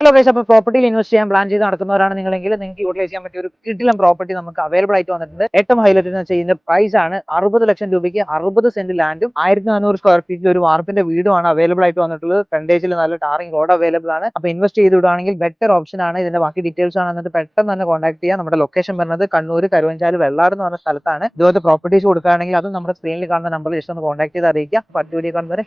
Hello guys, അപ്പോൾ പ്രോപ്പർട്ടിയിൽ invest ചെയ്യാൻ plan ചെയ്ത് നടക്കുന്നവരാണ് നിങ്ങളെങ്കിൽ നിങ്ങൾക്ക് യൂട്ടിലൈസ് ചെയ്യാൻ പറ്റിയ ഒരു കിടിലം പ്രോപ്പർട്ടി നമുക്ക് അവൈലബിൾ ആയിട്ട് വന്നിട്ടുണ്ട്. ഏറ്റവും ഹൈലൈറ്റ് എന്ന് വെച്ചാൽ ഇതിന്റെ പ്രൈസ് ആണ് 60 ലക്ഷം രൂപയ്ക്ക് 60 സെന്റ് ലാൻഡും 1400 സ്ക്വയർ ഫീറ്റിൽ ഒരു വാർപ്പിന്റെ വീടുമാണ് അവൈലബിൾ ആയിട്ട് വന്നിട്ടുള്ളത്. ഫ്രണ്ടേജിൽ നല്ല ടാറിംഗ് റോഡ് അവൈലബിൾ ആണ്. അപ്പോൾ ഇൻവെസ്റ്റ് ചെയ്ത് വിടുവാണെങ്കിൽ ബെറ്റർ ഓപ്ഷൻ ആണ്. ഇതിന്റെ ബാക്കി ഡീറ്റെയിൽസ് ആണ് എന്നിട്ട് പെട്ടെന്ന് തന്നെ കോൺടാക്ട് ചെയ്യാം. നമ്മുടെ ലൊക്കേഷൻ വരുന്നത് കണ്ണൂർ കരുവഞ്ചാൽ വെള്ളാർ എന്ന് പറഞ്ഞ സ്ഥലത്താണ്. ഇതുപോലത്തെ പ്രോപ്പർട്ടീസ് കൊടുക്കുകയാണെങ്കിൽ അതും നമ്മുടെ സ്ക്രീനിൽ കാണുന്ന നമ്പറിൽ ജസ്റ്റ് ഒന്ന് കോൺടാക്ട് ചെയ്ത് അറിയിക്കാം. പത്ത് വീഡിയോ കാണുന്നവരെ